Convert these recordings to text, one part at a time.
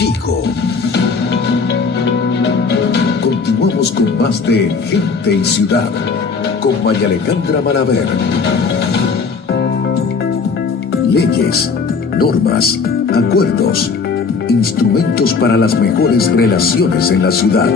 contigo. Continuamos con más de Gente y Ciudad, con María Alejandra Malaver. Leyes, normas, acuerdos, instrumentos para las mejores relaciones en la ciudad.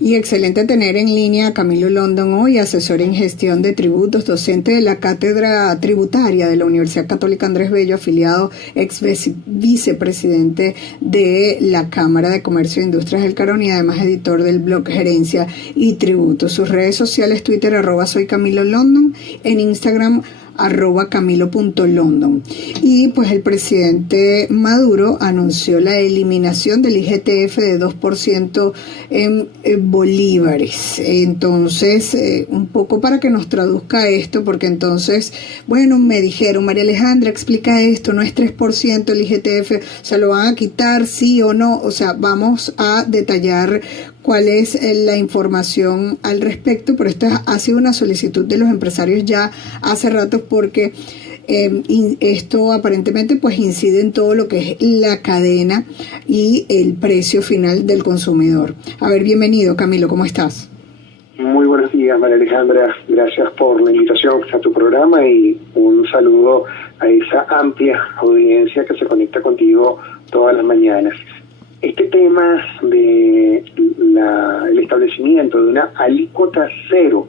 Y excelente tener en línea a Camilo London hoy, asesor en gestión de tributos, docente de la Cátedra Tributaria de la Universidad Católica Andrés Bello, afiliado, ex vicepresidente de la Cámara de Comercio e Industrias del Carón y además editor del blog Gerencia y Tributos. Sus redes sociales, Twitter, @soycamilolondon, en Instagram, @camilo.london. Y pues el presidente Maduro anunció la eliminación del IGTF de 2% en bolívares. Entonces, un poco para que nos traduzca esto, porque entonces, bueno, me dijeron, María Alejandra, explica esto, no es 3% el IGTF, ¿se lo van a quitar, sí o no? O sea, vamos a detallar cuál es la información al respecto, pero esta ha sido una solicitud de los empresarios ya hace rato, porque esto aparentemente pues incide en todo lo que es la cadena y el precio final del consumidor. A ver, bienvenido Camilo, ¿cómo estás? Muy buenos días, María Alejandra, gracias por la invitación a tu programa y un saludo a esa amplia audiencia que se conecta contigo todas las mañanas. Este tema de el establecimiento de una alícuota cero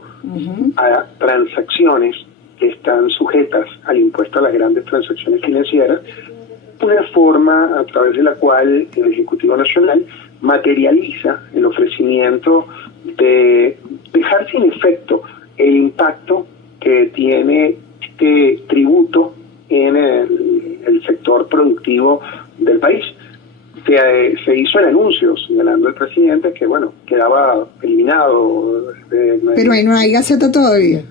a transacciones que están sujetas al impuesto a las grandes transacciones financieras, una forma a través de la cual el Ejecutivo Nacional materializa el ofrecimiento de dejar sin efecto el impacto que tiene este tributo en el sector productivo del país. Se hizo el anuncio señalando el presidente que, bueno, quedaba eliminado. Pero ahí no hay Gaceta todavía.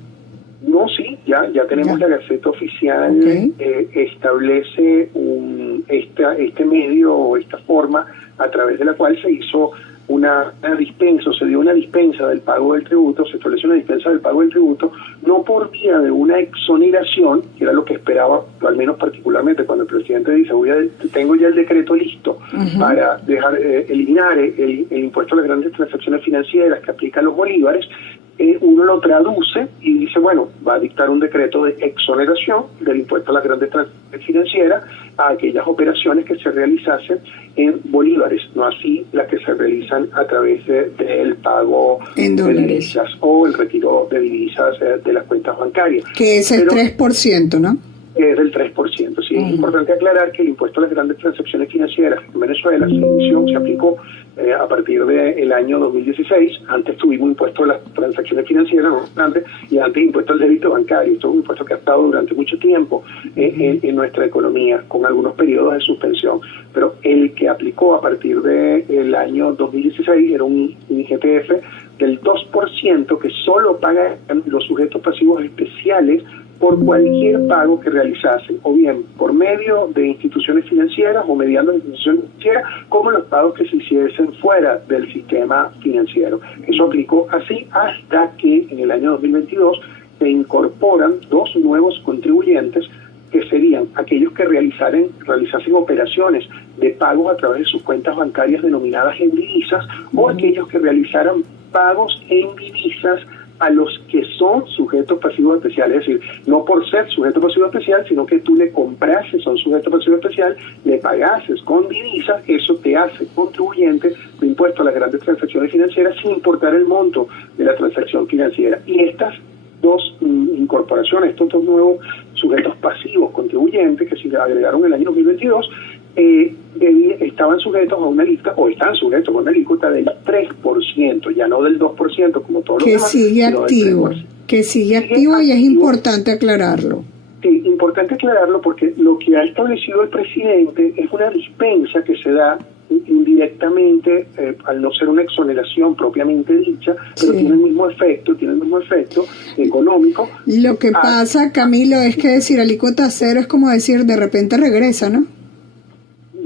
No, sí, ya tenemos la Gaceta Oficial. Okay. Establece este medio o esta forma a través de la cual se hizo una dispensa, o se dio una dispensa del pago del tributo, se estableció una dispensa del pago del tributo, no por vía de una exoneración, que era lo que esperaba, al menos particularmente cuando el presidente dice, tengo ya el decreto listo para eliminar el impuesto a las grandes transacciones financieras que aplica a los bolívares. Uno lo traduce y dice, bueno, va a dictar un decreto de exoneración del impuesto a las grandes transacciones financieras a aquellas operaciones que se realizasen en bolívares, no así las que se realizan a través del pago en de dólares divisas o el retiro de divisas de las cuentas bancarias. Que es el 3%, ¿no? Es del 3%. Sí, es importante aclarar que el impuesto a las grandes transacciones financieras en Venezuela se aplicó a partir del año 2016. Antes tuvimos impuesto a las transacciones financieras, y antes impuesto al débito bancario. Esto es un impuesto que ha estado durante mucho tiempo en nuestra economía, con algunos periodos de suspensión. Pero el que aplicó a partir del año 2016 era un IGTF del 2% que solo pagan los sujetos pasivos especiales por cualquier pago que realizasen, o bien por medio de instituciones financieras o mediante instituciones financieras, como los pagos que se hiciesen fuera del sistema financiero. Eso aplicó así hasta que en el año 2022 se incorporan dos nuevos contribuyentes, que serían aquellos que realizasen operaciones de pagos a través de sus cuentas bancarias denominadas en divisas, o aquellos que realizaran pagos en divisas a los que son sujetos pasivos especiales, es decir, no por ser sujeto pasivo especial, sino que tú le comprases a un sujeto pasivo especial, le pagases con divisas, eso te hace contribuyente de impuesto a las grandes transacciones financieras sin importar el monto de la transacción financiera. Y estas dos incorporaciones, estos dos nuevos sujetos pasivos contribuyentes que se agregaron en el año 2022, estaban sujetos a una lista, o están sujetos a una alícuota del 3%, ya no del 2% como todos los demás. Que sigue activo y es importante aclararlo. Sí, importante aclararlo porque lo que ha establecido el presidente es una dispensa que se da indirectamente, al no ser una exoneración propiamente dicha, pero tiene el mismo efecto económico. Lo que pasa, Camilo, es que decir alícuota cero es como decir de repente regresa, ¿no?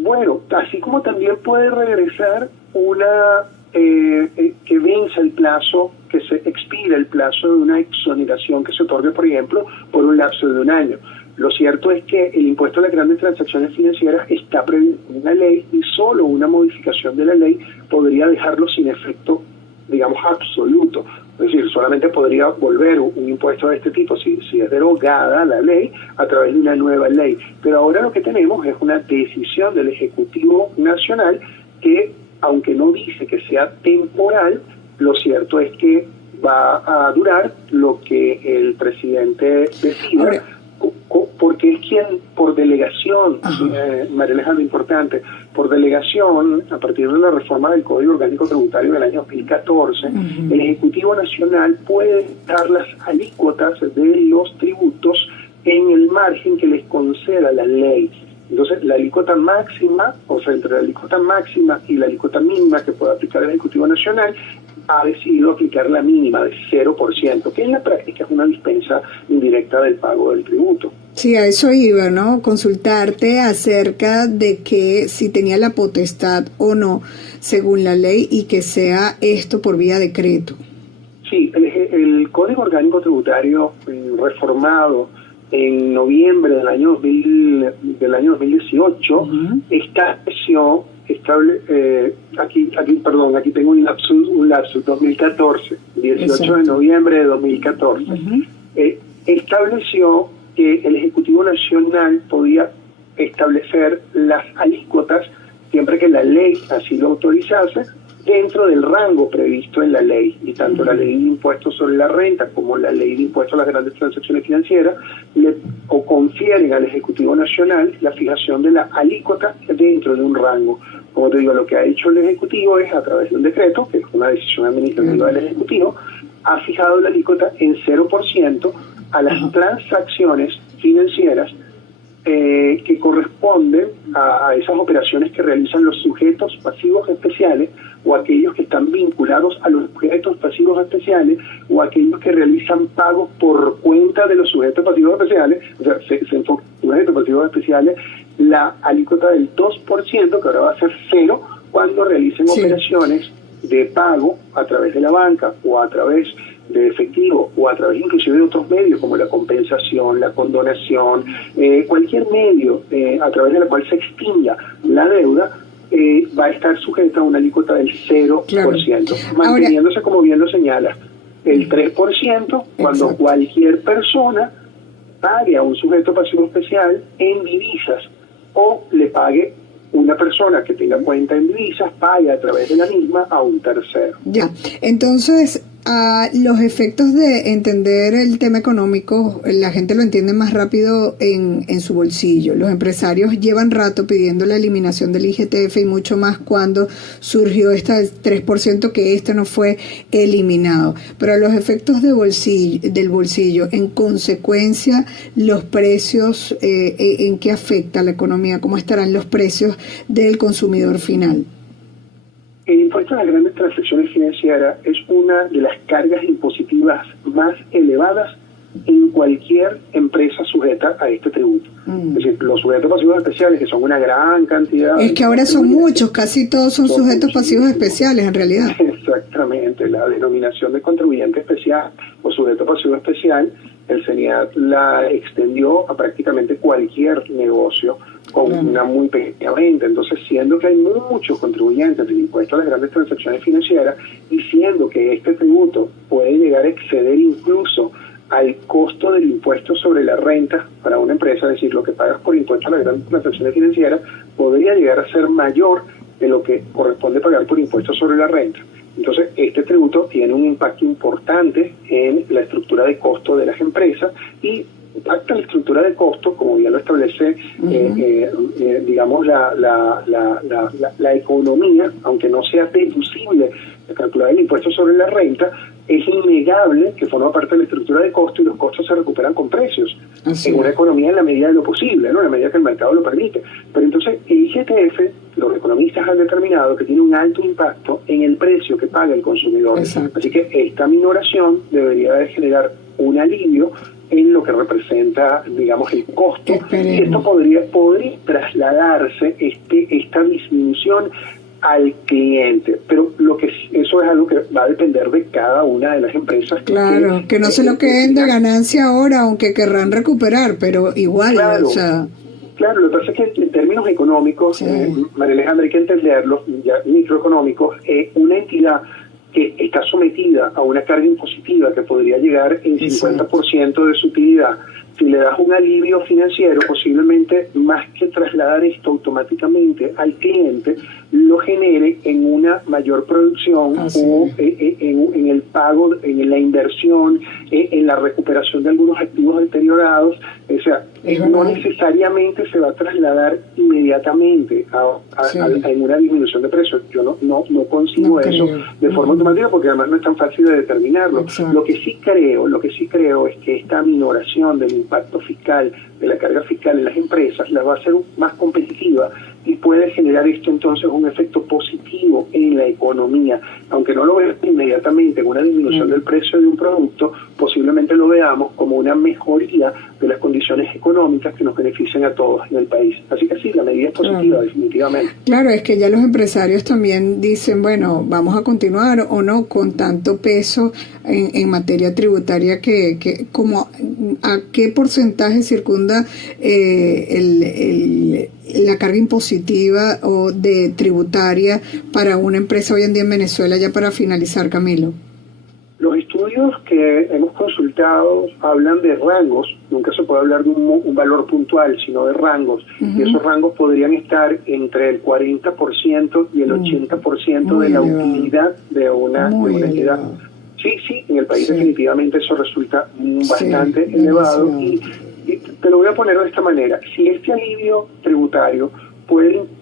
Bueno, así como también puede regresar una que venza el plazo, que se expira el plazo de una exoneración que se otorgue, por ejemplo, por un lapso de un año. Lo cierto es que el impuesto a las grandes transacciones financieras está previsto en una ley y solo una modificación de la ley podría dejarlo sin efecto, digamos, absoluto. Es decir, solamente podría volver un impuesto de este tipo si es derogada la ley a través de una nueva ley. Pero ahora lo que tenemos es una decisión del Ejecutivo Nacional que, aunque no dice que sea temporal, lo cierto es que va a durar lo que el presidente decida, porque es quien por delegación, María Alejandra, importante, por delegación, a partir de la reforma del Código Orgánico Tributario del año 2014, el Ejecutivo Nacional puede dar las alícuotas de los tributos en el margen que les conceda la ley. Entonces, la alícuota máxima, o sea, entre la alícuota máxima y la alícuota mínima que puede aplicar el Ejecutivo Nacional, ha decidido aplicar la mínima de 0%, que en la práctica es una dispensa indirecta del pago del tributo. Sí, a eso iba, ¿no? Consultarte acerca de que si tenía la potestad o no, según la ley, y que sea esto por vía decreto. Sí, el Código Orgánico Tributario reformado en noviembre del año 2018 estableció aquí tengo un lapsus 2014, 18 Exacto. de noviembre de 2014, estableció que el Ejecutivo Nacional podía establecer las alícuotas siempre que la ley así lo autorizase, dentro del rango previsto en la ley, y tanto la ley de impuestos sobre la renta como la ley de impuestos a las grandes transacciones financieras confieren al Ejecutivo Nacional la fijación de la alícuota dentro de un rango. Como te digo, lo que ha hecho el Ejecutivo es, a través de un decreto, que es una decisión administrativa del Ejecutivo, ha fijado la alícuota en 0% a las transacciones financieras que corresponden a esas operaciones que realizan los sujetos pasivos especiales, o aquellos que están vinculados a los sujetos pasivos especiales, o aquellos que realizan pagos por cuenta de los sujetos pasivos especiales. O sea, se enfoca en los sujetos pasivos especiales la alícuota del 2%, que ahora va a ser 0, cuando realicen operaciones de pago a través de la banca, o a través de efectivo, o a través inclusive de otros medios como la compensación, la condonación, cualquier medio a través de la cual se extinga la deuda, va a estar sujeta a una alícuota del 0%, claro. Manteniéndose, ahora, como bien lo señala, el 3% cuando Exacto. cualquier persona pague a un sujeto pasivo especial en divisas, o le pague una persona que tenga cuenta en divisas, pague a través de la misma a un tercero. Ya, entonces, los efectos de entender el tema económico, la gente lo entiende más rápido en su bolsillo. Los empresarios llevan rato pidiendo la eliminación del IGTF, y mucho más cuando surgió esta del 3%, que no fue eliminado. Pero los efectos del bolsillo, en consecuencia, los precios, ¿en qué afecta la economía? ¿Cómo estarán los precios del consumidor final? El impuesto a las grandes transacciones financieras es una de las cargas impositivas más elevadas en cualquier empresa sujeta a este tributo. Es decir, los sujetos pasivos especiales, que son una gran cantidad... Es que ahora son muchos, casi todos son sujetos pasivos especiales en realidad. Exactamente, la denominación de contribuyente especial o sujeto pasivo especial, el CENIAT la extendió a prácticamente cualquier negocio con una muy pequeña venta. Entonces, siendo que hay muchos contribuyentes del impuesto a las grandes transacciones financieras, y siendo que este tributo puede llegar a exceder incluso al costo del impuesto sobre la renta para una empresa, es decir, lo que pagas por impuesto a las grandes transacciones financieras podría llegar a ser mayor de lo que corresponde pagar por impuesto sobre la renta. Entonces, este tributo tiene un impacto importante en la estructura de costo de las empresas, y impacta la estructura de costo, como ya lo establece, digamos, la economía, aunque no sea deducible calcular el impuesto sobre la renta, es innegable que forma parte de la estructura de costo, y los costos se recuperan con precios en una economía en la medida de lo posible, ¿no? En la medida que el mercado lo permite. Pero entonces el IGTF, los economistas han determinado que tiene un alto impacto en el precio que paga el consumidor. Exacto. Así que esta minoración debería de generar un alivio en lo que representa, digamos, el costo. Esto podría trasladarse, esta disminución, al cliente, pero eso es algo que va a depender de cada una de las empresas. Claro, que no se lo queden de ganancia ahora, aunque querrán recuperar, pero igual, claro, o sea... Claro, lo que pasa es que en términos económicos, Sí. María Alejandra, hay que entenderlo, ya microeconómicos, una entidad que está sometida a una carga impositiva que podría llegar en 50% de su utilidad. Si le das un alivio financiero, posiblemente más que trasladar esto automáticamente al cliente, lo genere en una mayor producción o en el pago, en la inversión, en la recuperación de algunos activos deteriorados. O sea, no necesariamente se va a trasladar inmediatamente en una disminución de precios. Yo no consigo eso de forma automática, porque además no es tan fácil de determinarlo. Exacto. Lo que sí creo es que esta minoración del impacto fiscal, de la carga fiscal en las empresas, la va a hacer más competitiva y puede generar esto entonces un efecto positivo en la economía. Aunque no lo veamos inmediatamente en una disminución del precio de un producto, posiblemente lo veamos como una mejoría de las condiciones económicas que nos benefician a todos en el país. Así que sí, la medida es positiva, definitivamente. Claro, es que ya los empresarios también dicen, bueno, vamos a continuar o no con tanto peso en materia tributaria que como a qué porcentaje circunda la carga impositiva o de tributaria para una empresa hoy en día en Venezuela, ya para finalizar, Camilo. Los estudios que hemos consultado hablan de rangos, nunca se puede hablar de un valor puntual, sino de rangos, y esos rangos podrían estar entre el 40% y el 80% de la utilidad de una entidad. Sí, en el país definitivamente eso resulta bastante elevado, y te lo voy a poner de esta manera. Si este alivio tributario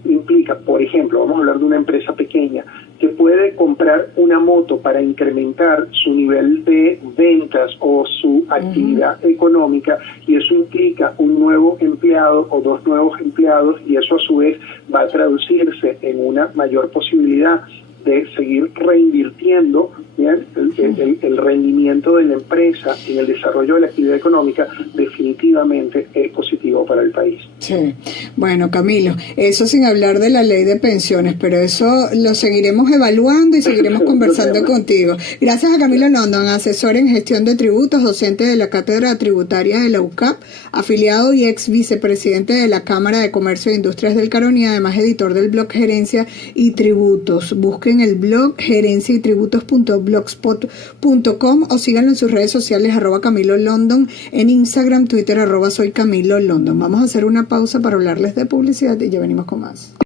implica, por ejemplo, vamos a hablar de una empresa pequeña que puede comprar una moto para incrementar su nivel de ventas o su actividad económica, y eso implica un nuevo empleado o dos nuevos empleados, y eso a su vez va a traducirse en una mayor posibilidad de seguir reinvirtiendo, ¿bien? El rendimiento de la empresa en el desarrollo de la actividad económica, definitivamente es positivo para el país. Sí, bueno, Camilo, eso sin hablar de la ley de pensiones, pero eso lo seguiremos evaluando y seguiremos conversando contigo. Gracias a Camilo London, asesor en gestión de tributos, docente de la Cátedra Tributaria de la UCAP, afiliado y ex vicepresidente de la Cámara de Comercio e Industrias del Carón, y además editor del blog Gerencia y Tributos. Busquen el blog gerenciaytributos.blogspot.com o síganlo en sus redes sociales @Camilo London, en Instagram, Twitter @soy Camilo London. Vamos a hacer una pausa para hablarles de publicidad y ya venimos con más.